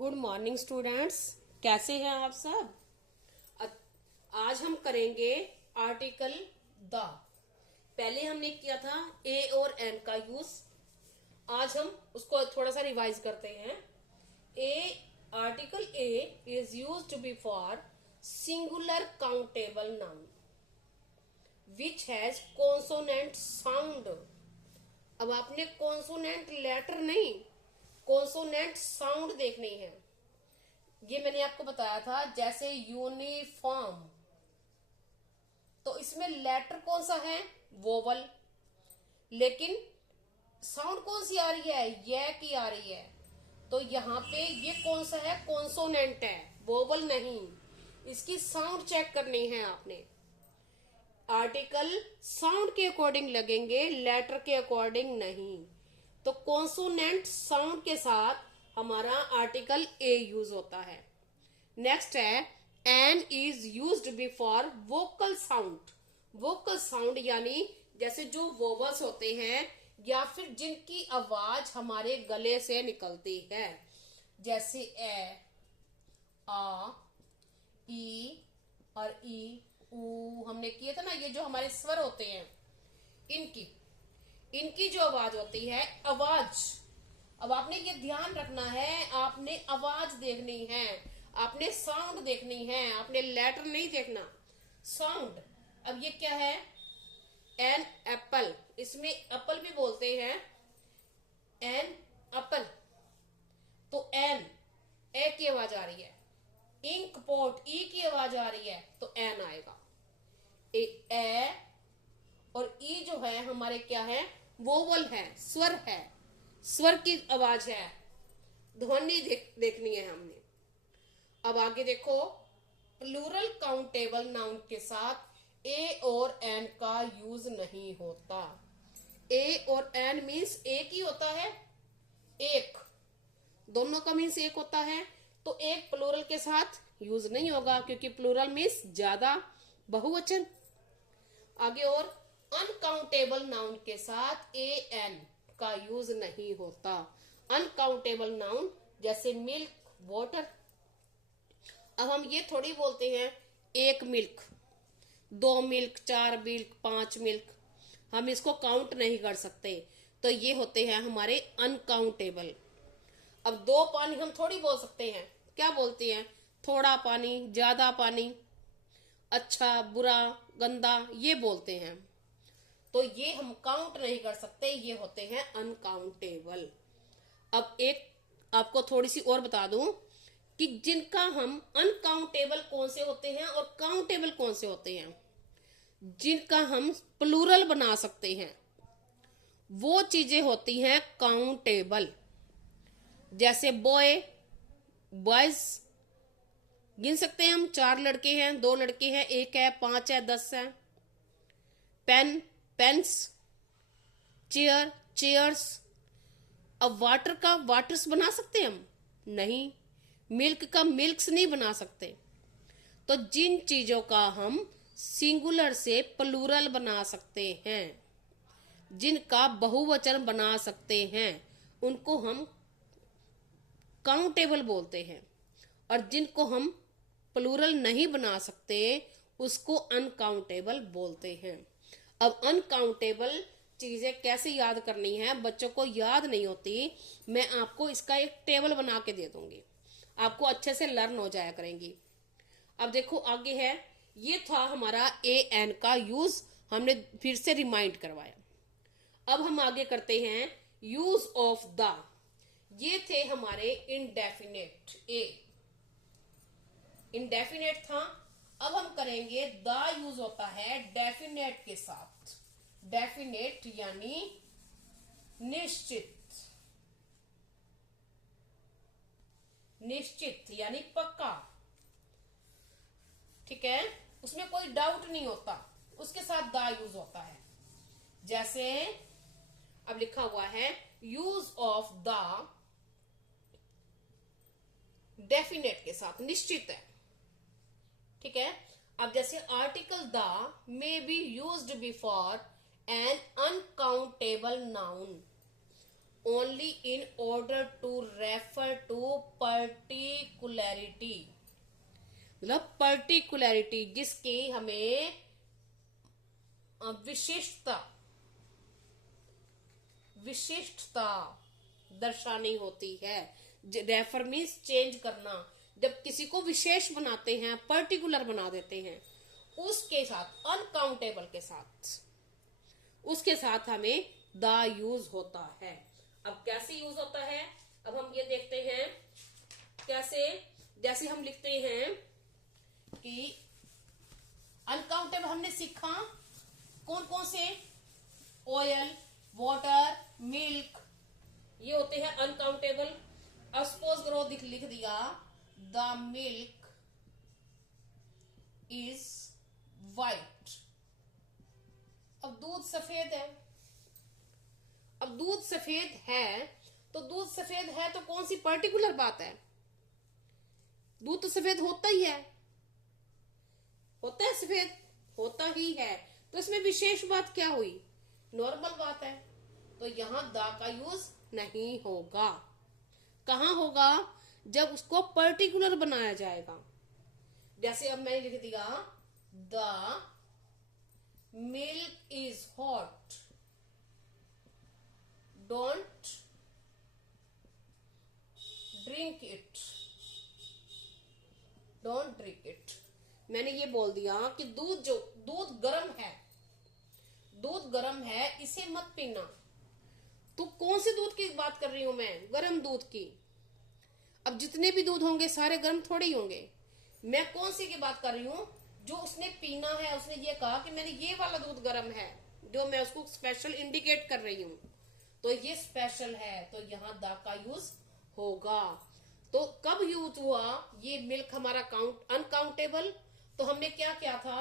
Good morning students. कैसे हैं आप सब। आज हम करेंगे आर्टिकल द। पहले हमने किया था ए और एन का यूज। आज हम उसको थोड़ा सा रिवाइज करते हैं। A article a is used before singular countable noun which has consonant sound. अब आपने कॉन्सोनेंट लेटर नहीं, कॉन्सोनेंट साउंड देखनी है। ये मैंने आपको बताया था, जैसे यूनिफॉर्म, तो इसमें लेटर कौन सा है, वोवल, लेकिन साउंड कौन सी आ रही है, ये की आ रही है। तो यहाँ पे ये कौन सा है, कॉन्सोनेंट है, वोवल नहीं। इसकी साउंड चेक करनी है आपने। आर्टिकल साउंड के अकॉर्डिंग लगेंगे, लेटर के अकॉर्डिंग नहीं। तो कॉन्सोनेंट साउंड के साथ हमारा आर्टिकल ए यूज होता है। नेक्स्ट है an is used before vocal sound. Vocal sound यानी जैसे जो वोवल्स होते हैं या फिर जिनकी आवाज हमारे गले से निकलती है, जैसे ए, आ, ई और ई, ऊ हमने किए थे ना। ये जो हमारे स्वर होते हैं, इनकी जो आवाज होती है, आवाज। अब आपने ये ध्यान रखना है, आपने आवाज देखनी है, आपने साउंड देखनी है, आपने लेटर नहीं देखना, साउंड। अब ये क्या है, एन एप्पल, इसमें एप्पल भी बोलते हैं, एन एप्पल। तो एन, ए की आवाज आ रही है। इंक पॉट, ई की आवाज आ रही है, तो एन आएगा। ए और ई जो है हमारे क्या है, वोवल है, स्वर है, स्वर की आवाज है, ध्वनि देखनी है हमने। अब आगे देखो, प्लूरल काउंटेबल नाउन के साथ ए और एन का यूज नहीं होता। ए और एन मीन्स एक ही होता है, एक, दोनों का मीन्स एक होता है। तो एक प्लूरल के साथ यूज नहीं होगा, क्योंकि प्लूरल मीन्स ज्यादा, बहुवचन। आगे और अनकाउंटेबल नाउन के साथ ए एन का यूज नहीं होता। अनकाउंटेबल नाउन जैसे मिल्क, वाटर। अब हम ये थोड़ी बोलते हैं एक मिल्क, दो मिल्क, चार मिल्क, पांच मिल्क, हम इसको काउंट नहीं कर सकते। तो ये होते हैं हमारे अनकाउंटेबल। अब दो पानी हम थोड़ी बोल सकते हैं, क्या बोलते हैं, थोड़ा पानी, ज्यादा पानी, अच्छा, बुरा, गंदा, ये बोलते हैं। तो ये हम काउंट नहीं कर सकते, ये होते हैं अनकाउंटेबल। अब एक आपको थोड़ी सी और बता दूं कि जिनका हम अनकाउंटेबल कौन से होते हैं और काउंटेबल कौन से होते हैं। जिनका हम प्लूरल बना सकते हैं वो चीजें होती हैं काउंटेबल। जैसे बॉय, बॉयज गिन सकते हैं हम, 4 लड़के हैं, 2 लड़के हैं, 1 है, 5 है, 10 है। Pen, pens, chair, chairs. अब वाटर का वाटर्स बना सकते हैं हम, नहीं। मिल्क का मिल्क्स नहीं बना सकते। तो जिन चीजों का हम सिंगुलर से प्लूरल बना सकते हैं, जिनका बहुवचन बना सकते हैं, उनको हम काउंटेबल बोलते हैं। और जिनको हम प्लूरल नहीं बना सकते उसको अनकाउंटेबल बोलते हैं। अब अनकाउंटेबल चीजें कैसे याद करनी है, बच्चों को याद नहीं होती। मैं आपको इसका एक टेबल बना के दे दूंगी, आपको अच्छे से लर्न हो जाया करेंगी। अब देखो आगे है, ये था हमारा ए एन का यूज, हमने फिर से रिमाइंड करवाया। अब हम आगे करते हैं यूज ऑफ द। ये थे हमारे इनडेफिनेट, ए इनडेफिनेट था। अब हम करेंगे द यूज होता है डेफिनेट के साथ। डेफिनेट यानी निश्चित, निश्चित यानी पक्का, ठीक है, उसमें कोई डाउट नहीं होता, उसके साथ द यूज होता है। जैसे अब लिखा हुआ है यूज ऑफ द डेफिनेट के साथ, निश्चित है, ठीक है। अब जैसे article the may be used before N uncountable noun only in order to refer to particular पर्टिकुलैरिटी, मतलब पर्टिकुलैरिटी जिसकी हमें विशिष्टता दर्शानी होती है। रेफर मीन्स चेंज करना, जब किसी को विशेष बनाते हैं, पर्टिकुलर बना देते हैं, उसके साथ अनकाउंटेबल के साथ, उसके साथ हमें द यूज होता है। अब कैसे यूज होता है, अब हम ये देखते हैं कैसे। जैसे हम लिखते हैं कि अनकाउंटेबल हमने सीखा कौन कौन से, ऑयल, वाटर, मिल्क, ये होते हैं अनकाउंटेबल। अब सपोज करो लिख दिया द मिल्क इज वाइट। अब दूध सफेद है, अब दूध सफेद है तो दूध सफेद है तो कौन सी पर्टिकुलर बात है, दूध तो सफेद होता ही है, होता है सफेद, होता ही है, तो इसमें विशेष बात क्या हुई, नॉर्मल बात है, तो यहां द का यूज नहीं होगा। कहां होगा, जब उसको पर्टिकुलर बनाया जाएगा। जैसे अब मैंने लिख दिया the milk is hot, don't drink it, don't drink it. मैंने ये बोल दिया कि दूध गर्म है, दूध गर्म है, इसे मत पीना। तो कौन से दूध की बात कर रही हूं मैं, गर्म दूध की। अब जितने भी दूध होंगे सारे गर्म थोड़े ही होंगे, मैं कौन सी की बात कर रही हूं, जो उसने पीना है, उसने ये कहा कि मैंने ये वाला दूध गर्म है, जो मैं उसको स्पेशल इंडिकेट कर रही हूं, तो ये स्पेशल है, तो यहां द का यूज होगा। तो कब यूज हुआ ये मिल्क हमारा अनकाउंटेबल, तो हमने क्या किया था,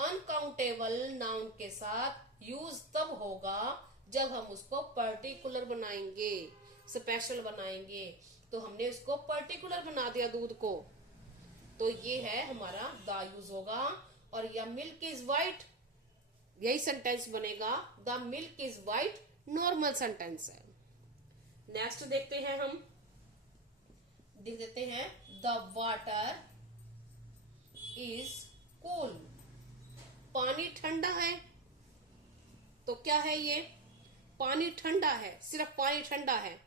अनकाउंटेबल नाउन के साथ यूज तब होगा जब हम उसको पर्टिकुलर बनाएंगे, स्पेशल बनाएंगे। तो हमने उसको पर्टिकुलर बना दिया दूध को, तो ये है हमारा द यूज होगा। और या मिल्क इज वाइट, यही सेंटेंस बनेगा, the milk is white, normal sentence है। नेक्स्ट देखते हैं, हम देख देते हैं द वाटर इज कूल, पानी ठंडा है, तो क्या है ये, पानी ठंडा है, सिर्फ पानी ठंडा है,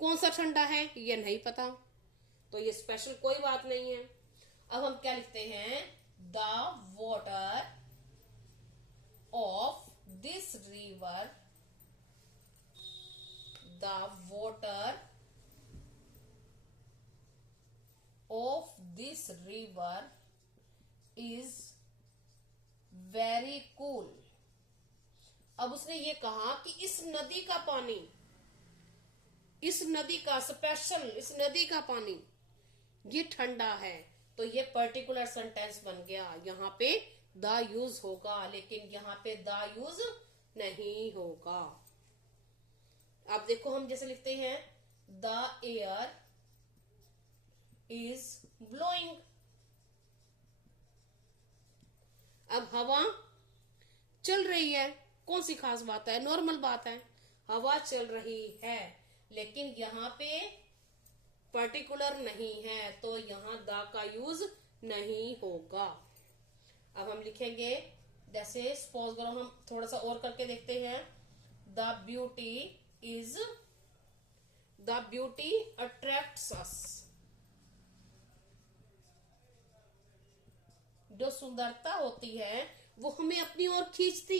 कौन सा ठंडा है ये नहीं पता, तो ये स्पेशल कोई बात नहीं है। अब हम क्या लिखते हैं, the water of this river, the water of this river is very cool. अब उसने ये कहा कि इस नदी का पानी, इस नदी का स्पेशल, इस नदी का पानी ये ठंडा है, तो ये पर्टिकुलर सेंटेंस बन गया। यहाँ पे द यूज होगा, लेकिन यहाँ पे द यूज नहीं होगा। आप देखो हम जैसे लिखते हैं द एयर इज ब्लोइंग। अब हवा चल रही है, कौन सी खास बात है, नॉर्मल बात है, हवा चल रही है, लेकिन यहाँ पे पर्टिकुलर नहीं है, तो यहाँ द का यूज नहीं होगा। अब हम लिखेंगे, जैसे सपोज करो हम थोड़ा सा और करके देखते हैं, द ब्यूटी अट्रैक्ट्स अस, जो सुंदरता होती है वो हमें अपनी ओर खींचती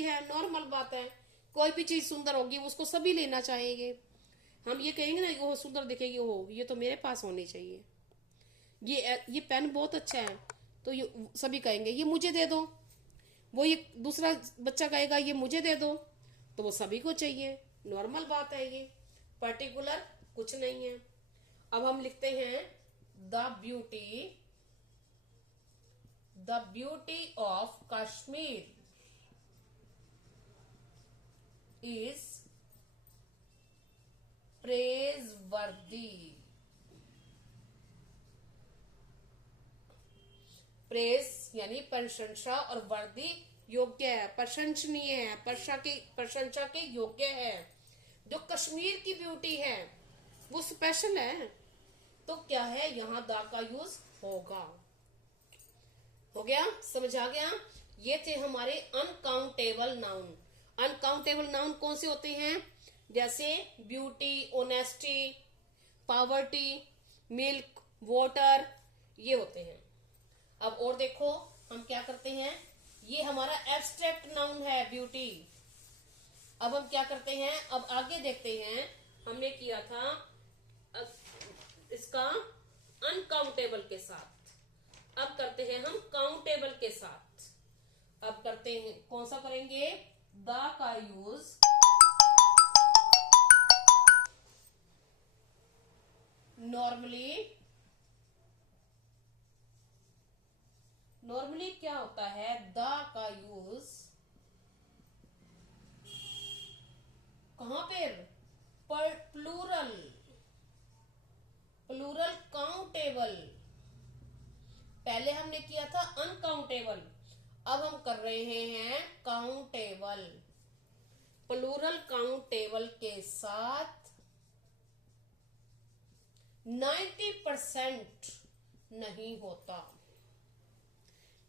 है, नॉर्मल बात है, कोई भी चीज सुंदर होगी उसको सभी लेना चाहेंगे। हम ये कहेंगे ना, वो सुंदर दिखेगी, हो ये तो मेरे पास होनी चाहिए, ये पेन बहुत अच्छा है, तो ये सभी कहेंगे ये मुझे दे दो, वो ये दूसरा बच्चा कहेगा ये मुझे दे दो, तो वो सभी को चाहिए, नॉर्मल बात है, ये पर्टिकुलर कुछ नहीं है। अब हम लिखते हैं the beauty of Kashmir is प्रेजवर्दी। Praise यानी प्रशंसा, और वर्दी योग्य है, प्रशंसनीय है, प्रशंसा के योग्य है। जो कश्मीर की ब्यूटी है वो स्पेशल है, तो क्या है, यहाँ द का यूज होगा। हो गया, समझ आ गया। ये थे हमारे अनकाउंटेबल नाउन। अनकाउंटेबल नाउन कौन से होते हैं? जैसे beauty, honesty, poverty, milk, water, ये होते हैं। अब और देखो हम क्या करते हैं, ये हमारा एब्स्ट्रैक्ट नाउन है ब्यूटी। अब हम क्या करते हैं, अब आगे देखते हैं। हमने किया था इसका अनकाउंटेबल के साथ, अब करते हैं हम काउंटेबल के साथ। अब करते हैं, कौन सा करेंगे? द का यूज नॉर्मली क्या होता है, द का यूज कहां पर प्लूरल काउंटेबल। पहले हमने किया था अनकाउंटेबल, अब हम कर रहे हैं काउंटेबल। प्लूरल काउंटेबल के साथ 90% नहीं होता,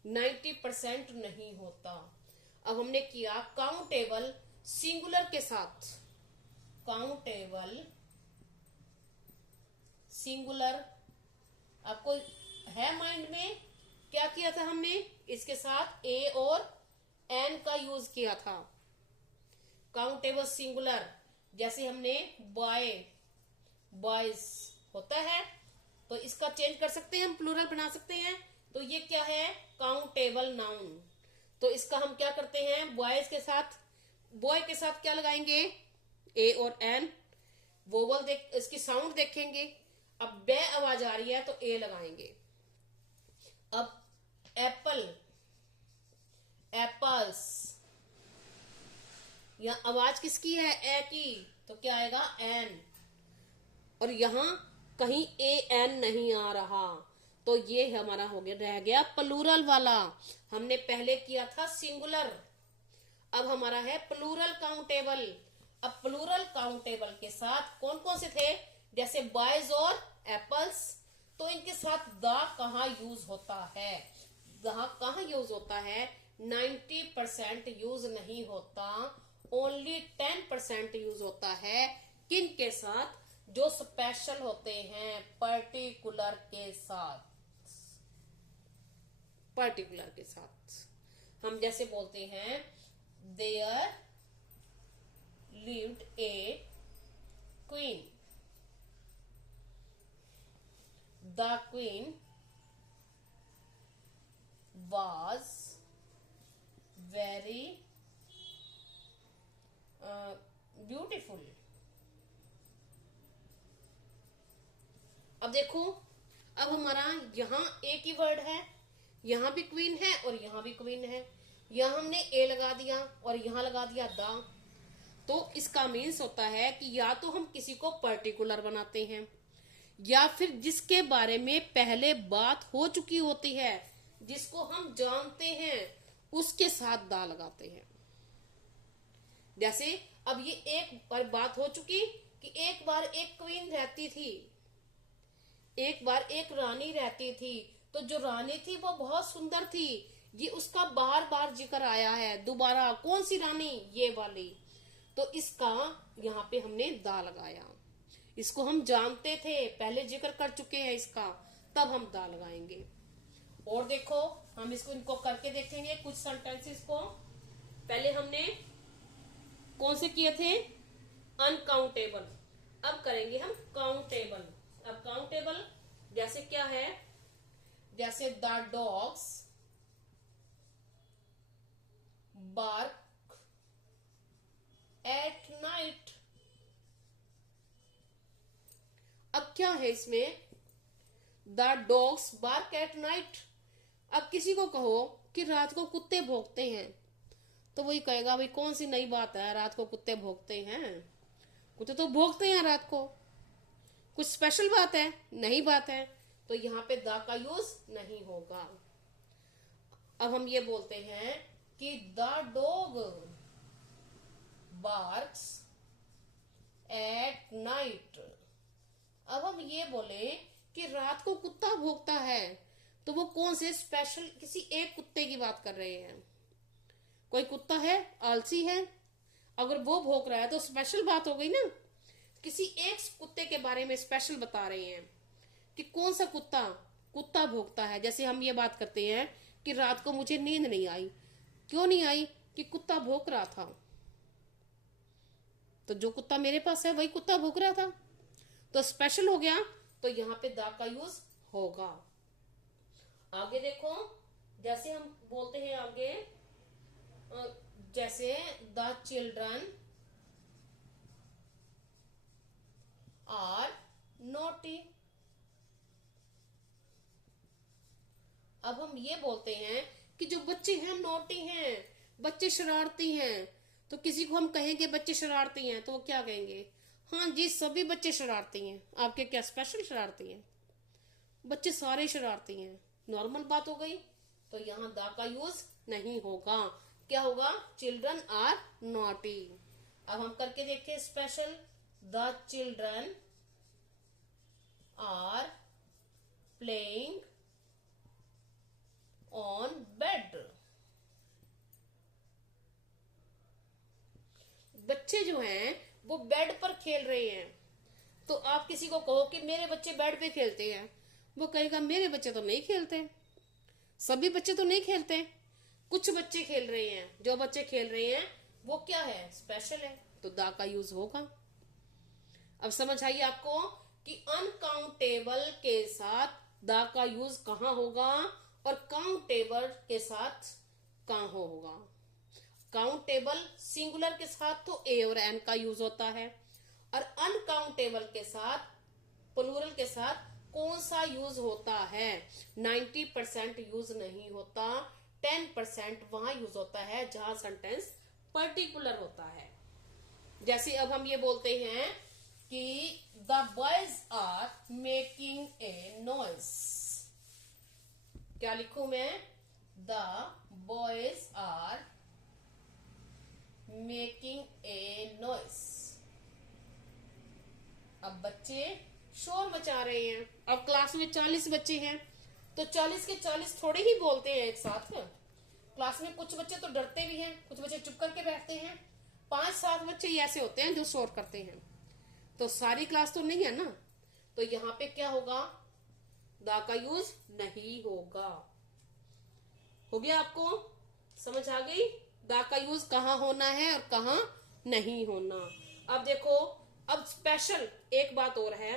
90% नहीं होता। अब हमने किया काउंटेबल सिंगुलर के साथ, काउंटेबल सिंगुलर। आपको है माइंड में क्या किया था हमने? इसके साथ ए और एन का यूज किया था। काउंटेबल सिंगुलर, जैसे हमने बॉयज होता है, तो इसका चेंज कर सकते हैं, हम प्लूरल बना सकते हैं। तो ये क्या है? Countable noun. तो इसका हम क्या करते हैं, बॉयज के साथ, बॉय के साथ क्या लगाएंगे? ए और एन। वोवल देख, इसकी साउंड देखेंगे। अब बे आवाज आ रही है तो ए लगाएंगे। अब एप्पल, एप्पल्स, यहां आवाज किसकी है? ए की, तो क्या आएगा? एन। और यहां कहीं ए एन नहीं आ रहा, तो ये हमारा हो गया, रह गया प्लूरल वाला। हमने पहले किया था सिंगुलर, अब हमारा है प्लूरल काउंटेबल। अब प्लूरल काउंटेबल के साथ कौन कौन से थे? जैसे बॉयज और एप्पल्स, तो इनके साथ द कहाँ यूज होता है? द कहाँ यूज होता है? 90% यूज नहीं होता, ओनली 10% यूज होता है। किन के साथ? जो स्पेशल होते हैं, पर्टिकुलर के साथ, पर्टिकुलर के साथ। हम जैसे बोलते हैं there lived a queen, the queen was very beautiful। अब देखो, अब हमारा यहाँ एक ही वर्ड है, यहाँ भी क्वीन है और यहाँ भी क्वीन है। यहाँ हमने ए लगा दिया और यहाँ लगा दिया द। तो इसका मीन्स होता है कि या तो हम किसी को पर्टिकुलर बनाते हैं, या फिर जिसके बारे में पहले बात हो चुकी होती है, जिसको हम जानते हैं, उसके साथ दा लगाते हैं। जैसे अब ये एक बार बात हो चुकी कि एक बार एक क्वीन रहती थी, एक बार एक रानी रहती थी, तो जो रानी थी वो बहुत सुंदर थी, ये उसका बार बार जिक्र आया है दोबारा। कौन सी रानी? ये वाली। तो इसका यहाँ पे हमने दा लगाया। इसको हम जानते थे, पहले जिक्र कर चुके हैं इसका, तब हम दा लगाएंगे। और देखो हम इसको इनको करके देखेंगे कुछ सेंटेंसेस को। पहले हमने कौन से किए थे? अनकाउंटेबल। अब करेंगे हम काउंटेबल। अब काउंटेबल जैसे क्या है? जैसे the dogs bark at night. अब क्या है इसमें? The dogs bark at night. अब किसी को कहो कि रात को कुत्ते भौंकते हैं, तो वही कहेगा भाई कौन सी नई बात है, रात को कुत्ते भौंकते हैं? कुत्ते तो भौंकते हैं रात को, कुछ स्पेशल बात है? नहीं बात है। तो यहाँ पे द का यूज नहीं होगा। अब हम ये बोलते हैं कि the dog barks eight night. अब हम ये बोले कि रात को कुत्ता भौंकता है, तो वो कौन से स्पेशल किसी एक कुत्ते की बात कर रहे हैं। कोई कुत्ता है आलसी है, अगर वो भौंक रहा है तो स्पेशल बात हो गई ना। किसी एक कुत्ते के बारे में स्पेशल बता रहे हैं कि कौन सा कुत्ता कुत्ता भौंकता है। जैसे हम ये बात करते हैं कि रात को मुझे नींद नहीं आई, क्यों नहीं आई, कि कुत्ता भौंक रहा था। तो जो कुत्ता मेरे पास है वही कुत्ता भौंक रहा था, तो स्पेशल हो गया, तो यहाँ पे द का यूज होगा। आगे देखो, जैसे हम बोलते हैं आगे, जैसे द चिल्ड्रन आर नोटी। अब हम ये बोलते हैं कि जो बच्चे हैं नोटी हैं, बच्चे शरारती हैं। तो किसी को हम कहेंगे बच्चे शरारती हैं, तो वो क्या कहेंगे, हाँ जी सभी बच्चे शरारती हैं। आपके क्या स्पेशल शरारती हैं? बच्चे सारे शरारती हैं, नॉर्मल बात हो गई। तो यहाँ द का यूज नहीं होगा, क्या होगा, चिल्ड्रन आर नॉटी। अब हम करके देखते special, the children are playing on bed. बच्चे जो हैं वो बेड पर खेल रहे हैं। तो आप किसी को कहो कि मेरे बच्चे बेड पे खेलते हैं, वो कहेगा मेरे बच्चे तो नहीं खेलते, सभी बच्चे तो नहीं खेलते, कुछ बच्चे खेल रहे हैं। जो बच्चे खेल रहे हैं वो क्या है, स्पेशल है, तो द का यूज होगा। अब समझ आइए आपको कि अनकाउंटेबल के साथ द का यूज कहां होगा और काउंटेबल के साथ कहां होगा। काउंटेबल सिंगुलर के साथ तो ए और एन का यूज होता है, और अनकाउंटेबल के साथ प्लूरल के साथ कौन सा यूज होता है, 90% यूज नहीं होता, 10% वहां यूज होता है जहां सेंटेंस पर्टिकुलर होता है। जैसे अब हम ये बोलते हैं कि the boys are making a noise. क्या लिखूं मैं, the boys are making a noise. अब बच्चे शोर मचा रहे हैं। अब क्लास में 40 बच्चे हैं, तो 40 के 40 थोड़े ही बोलते हैं एक साथ। क्लास में कुछ बच्चे तो डरते भी हैं, कुछ बच्चे चुप करके बैठते हैं, 5-7 बच्चे ही ऐसे होते हैं जो शोर करते हैं। तो सारी क्लास तो नहीं है ना, तो यहाँ पे क्या होगा, द का यूज नहीं होगा। हो गया, आपको समझ आ गई द का यूज कहाँ होना है और कहाँ नहीं होना। अब देखो, अब स्पेशल एक बात और है।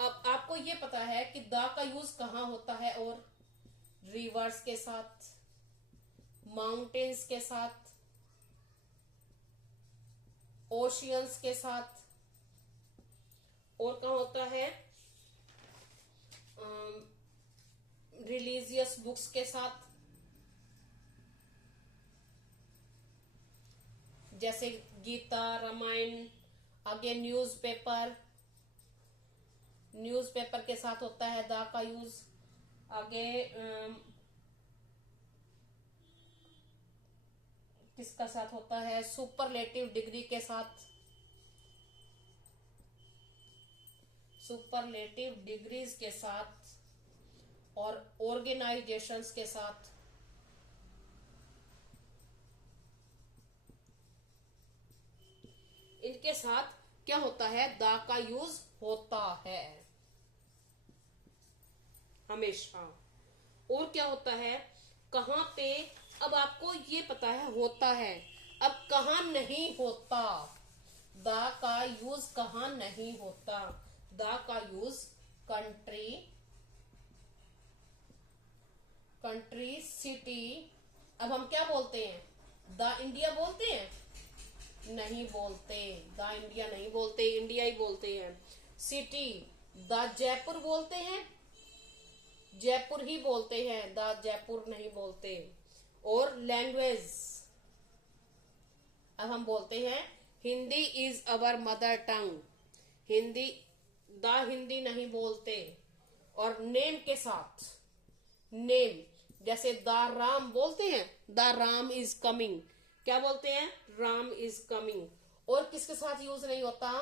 अब आपको ये पता है कि द का यूज कहाँ होता है, और रिवर्स के साथ, माउंटेन्स के साथ, ओशियंस के साथ, और कहाँ होता है, रिलीजियस बुक्स के साथ, जैसे गीता, रामायण। आगे न्यूज़पेपर के साथ होता है द का यूज। आगे किसका साथ होता है, सुपरलेटिव डिग्री के साथ, सुपरलेटिव डिग्रीज के साथ, और ऑर्गेनाइजेशंस के साथ। इनके साथ क्या होता है, द का यूज होता है हमेशा। और क्या होता है, कहां पे, अब आपको ये पता है होता है, अब कहां नहीं होता, द का यूज कहां नहीं होता, द का यूज कंट्री, सिटी। अब हम क्या बोलते हैं, द इंडिया बोलते हैं, नहीं बोलते, द इंडिया नहीं बोलते, इंडिया ही बोलते हैं। सिटी, द जयपुर बोलते हैं, जयपुर ही बोलते हैं, द जयपुर नहीं बोलते। और लैंग्वेज, अब हम बोलते हैं Hindi is our mother tongue, Hindi, the Hindi नहीं बोलते। और नेम के साथ, नेम, जैसे द राम बोलते हैं, द राम इज कमिंग, क्या बोलते हैं, राम इज कमिंग। और किसके साथ यूज नहीं होता,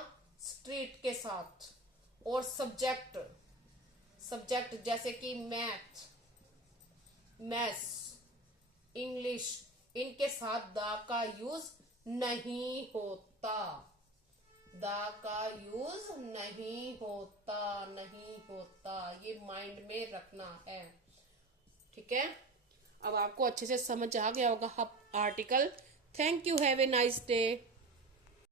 स्ट्रीट के साथ। और सब्जेक्ट, सब्जेक्ट जैसे कि मैथ, मैथ्स, इंग्लिश, इनके साथ द का यूज नहीं होता, द का यूज नहीं होता, नहीं होता, ये माइंड में रखना है। ठीक है, अब आपको अच्छे से समझ आ गया होगा article. Thank you, have a nice day.